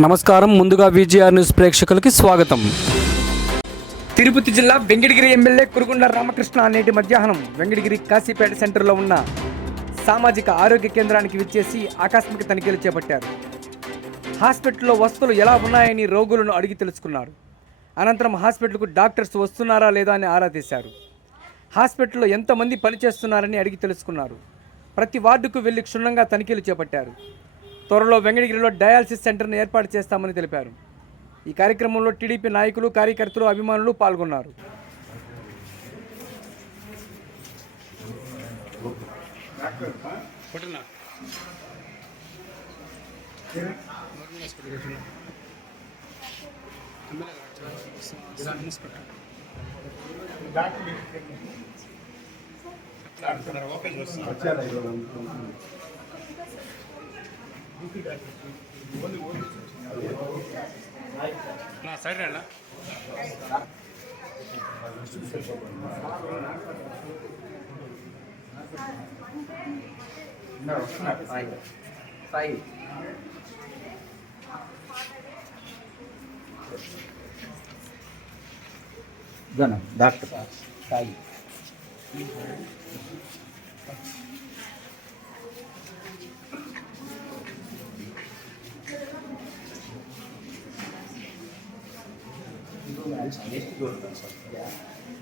నమస్కారం. ముందుగా VGR news ప్రేక్షకులకి స్వాగతం. తిరుపతి జిల్లా వెంకటగిరి ఎమ్మెల్యే కురుగుండ్ల రామకృష్ణ నేటి మధ్యాహ్నం వెంకటగిరి కాశీపేట సెంటర్లో ఉన్న సామాజిక ఆరోగ్య కేంద్రానికి విచ్చేసి ఆకస్మిక తనిఖీలు చేపట్టారు. హాస్పిటల్లో వస్తువులు ఎలా ఉన్నాయని రోగులను అడిగి తెలుసుకున్నారు. అనంతరం హాస్పిటల్కు డాక్టర్స్ వస్తున్నారా లేదా అని ఆరా తీశారు. హాస్పిటల్లో ఎంతమంది పనిచేస్తున్నారని అడిగి తెలుసుకున్నారు. ప్రతి వార్డుకు వెళ్లి క్షుణ్ణంగా తనిఖీలు చేపట్టారు. త్వరలో వెంకటగిరిలో డయాలసిస్ సెంటర్ను ఏర్పాటు చేస్తామని తెలిపారు. ఈ కార్యక్రమంలో టీడీపీ నాయకులు, కార్యకర్తలు, అభిమానులు పాల్గొన్నారు. సైడ్ రండి. డాక్టర్ సాయి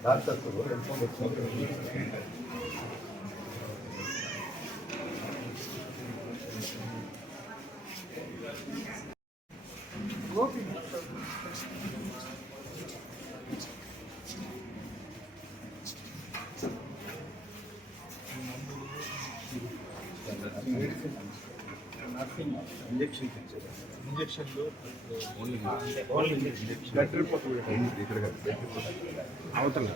డాక్టర్ ఇంజక్షన్లు అవతల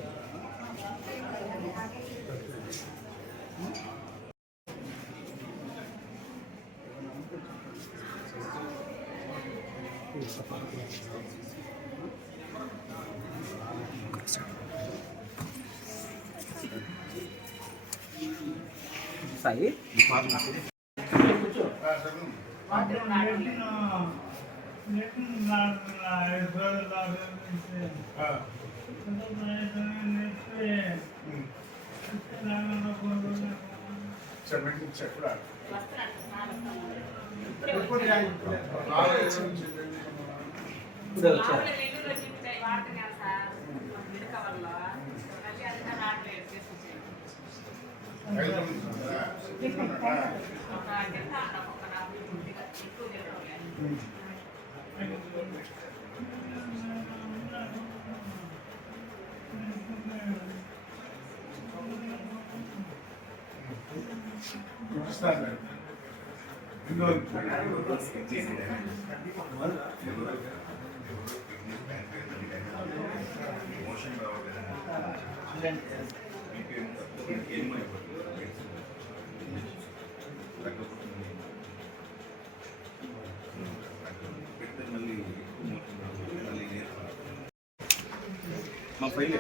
సాయి మా ఫైల్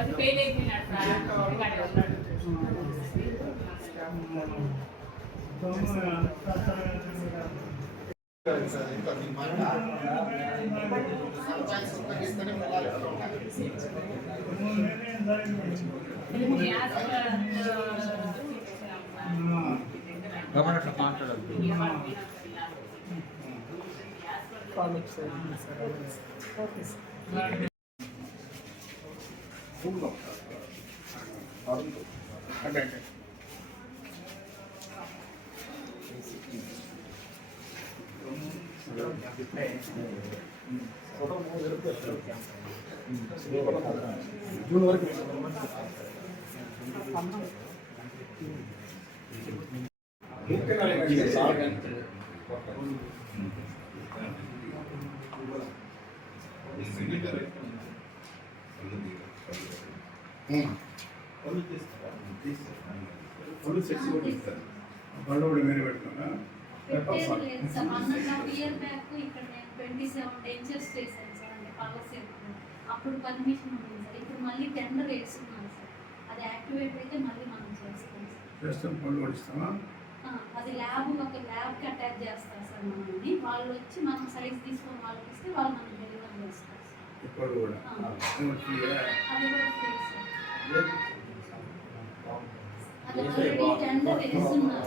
అది ఫెయిల్ అయిపోయినాడు సార్ ఇంటికాడే ఉన్నాడు. అట్లా మాట్లాడాలి. జూన్ వరకు బండి వేరే పెట్టుకున్నా పెట్టేది సార్ 1.5 year బ్యాక్ ఇక్కడ నేను 27 డేంజర్స్ చేశాను సార్. అంటే పాలసీ అప్పుడు పర్మిషన్ ఉంది సార్. ఇప్పుడు మళ్ళీ టెండర్ వేస్తున్నాను సార్. అది యాక్టివేట్ అయితే మళ్ళీ మనం చేస్తాం సార్. చేస్తాం, పనులు పడిస్తామా? అది ఒక ల్యాబ్కి అటాచ్ చేస్తారు సార్ మనల్ని. వాళ్ళు వచ్చి మనం సైజ్ తీసుకొని వాళ్ళకి ఇస్తే వాళ్ళు మనకి డెలివరీ చేస్తారు సార్. ఇప్పుడు కూడా అది కూడా ఫ్రీ సార్. అది ఆల్రెడీ టెండర్ వేస్తున్నారు.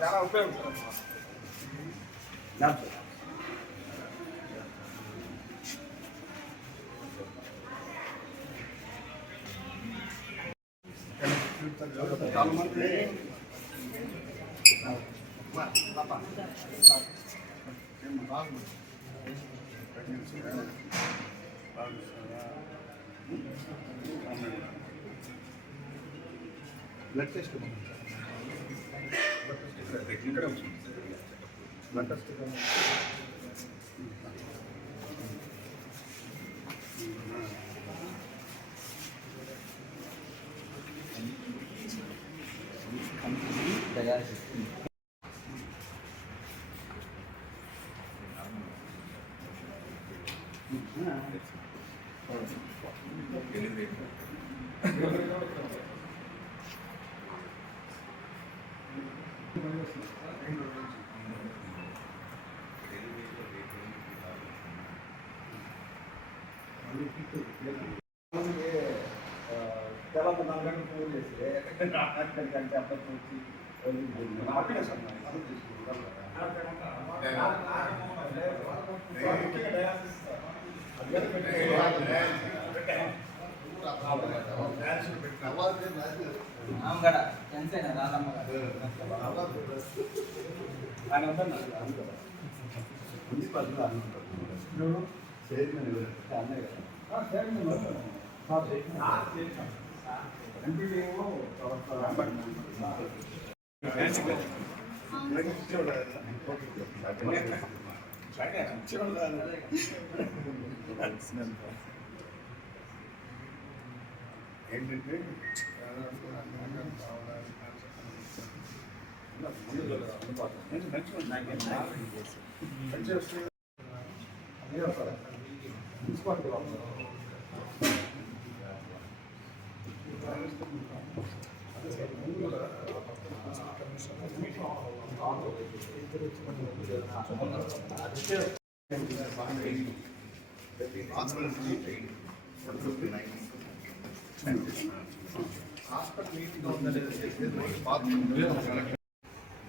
చాలా ఉపయోగం చాలా మంది బ్లడ్ టెస్ట్ ఇక్కడ బ్లడ్ టెస్ట్ తర్వాత 4 గంటలు ఫోన్ చేస్తే అక్కడికంటే అప్పటి నుంచి ఏంటంటే హాస్పిటల్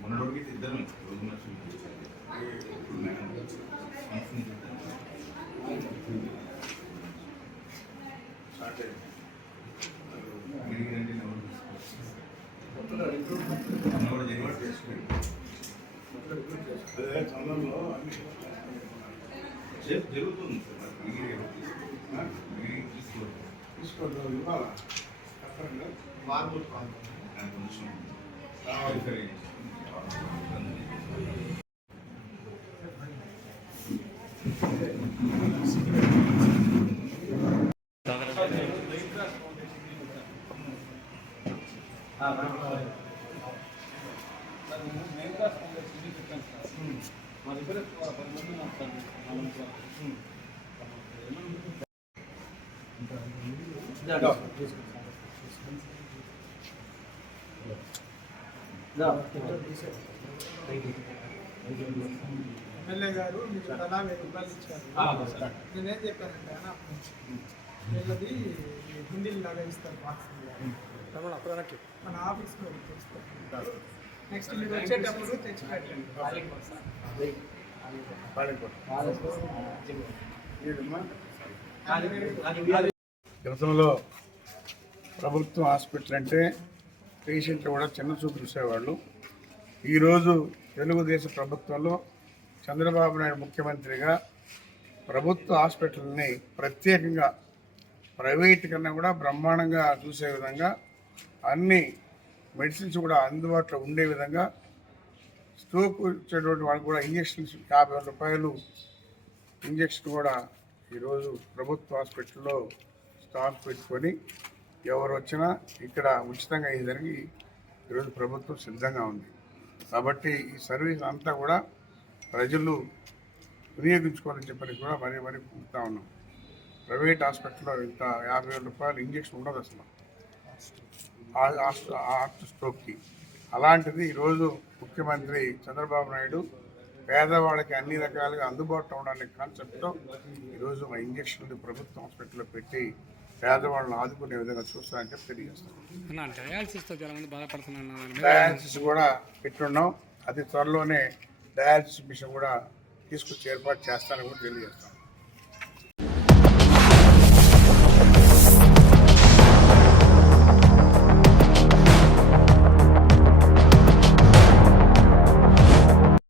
ఉన్నోడికి ఇద్దరు రోజున స్టార్ట్ అయింది మెడికల్ ఎవరు జనవరి చేసుకోండి అదే చంద్రంలో అన్ని జరుగుతుంది సార్ మెడికల్ తీసుకోవడం ఇవ్వాలా కరెక్ట్గా మార్బుల్ ప్రాంతం కొంచెం మా దగ్గర 10 మంది వస్తారు ఎమ్మెల్యే గారు మీకు తలా 1000 రూపాయలు ఇచ్చారు. నేనేం చెప్పానంటే అన్న వీళ్ళది హిందీలు లాగా ఇస్తారు బాక్స్ మన ఆఫీస్లో తెచ్చిస్తారు. నెక్స్ట్ మీరు వచ్చేటప్పుడు తెచ్చి పెట్టండి. గతంలో ప్రభుత్వ హాస్పిటల్ అంటే పేషెంట్ కూడా చిన్న చూపు చూసేవాళ్ళు. ఈరోజు తెలుగుదేశం ప్రభుత్వంలో చంద్రబాబు నాయుడు ముఖ్యమంత్రిగా ప్రభుత్వ హాస్పిటల్ని ప్రత్యేకంగా ప్రైవేట్ కన్నా కూడా బ్రహ్మాండంగా చూసే విధంగా అన్ని మెడిసిన్స్ కూడా అందుబాటులో ఉండే విధంగా స్ట్రోక్ వచ్చేటువంటి వాళ్ళకి కూడా ఇంజక్షన్స్ 50 రూపాయలు ఇంజక్షన్ కూడా ఈరోజు ప్రభుత్వ హాస్పిటల్లో స్టాక్ పెట్టుకొని ఎవరు వచ్చినా ఇక్కడ ఉచితంగా అయ్యేదానికి ఈరోజు ప్రభుత్వం సిద్ధంగా ఉంది. కాబట్టి ఈ సర్వీస్ అంతా కూడా ప్రజలు వినియోగించుకోవాలని చెప్పని కూడా మరీ చెప్తా ఉన్నాం. ప్రైవేట్ హాస్పిటల్లో ఇంత 50,000 రూపాయలు ఇంజక్షన్ ఉండదు అసలు హార్ట్ స్ట్రోక్కి. అలాంటిది ఈరోజు ముఖ్యమంత్రి చంద్రబాబు నాయుడు పేదవాళ్ళకి అన్ని రకాలుగా అందుబాటులో ఉండడానికి కాన్సెప్ట్తో ఈరోజు మా ఇంజక్షన్లు ప్రభుత్వ హాస్పిటల్లో పెట్టి పేదవాళ్ళని ఆదుకునే విధంగా చూస్తారని చెప్పి తెలియజేస్తాం. డయాలసిస్ కూడా పెట్టున్నాం. అతి త్వరలోనే డయాలసిస్ మిషన్ కూడా తీసుకొచ్చి ఏర్పాటు చేస్తానని కూడా తెలియజేస్తాం.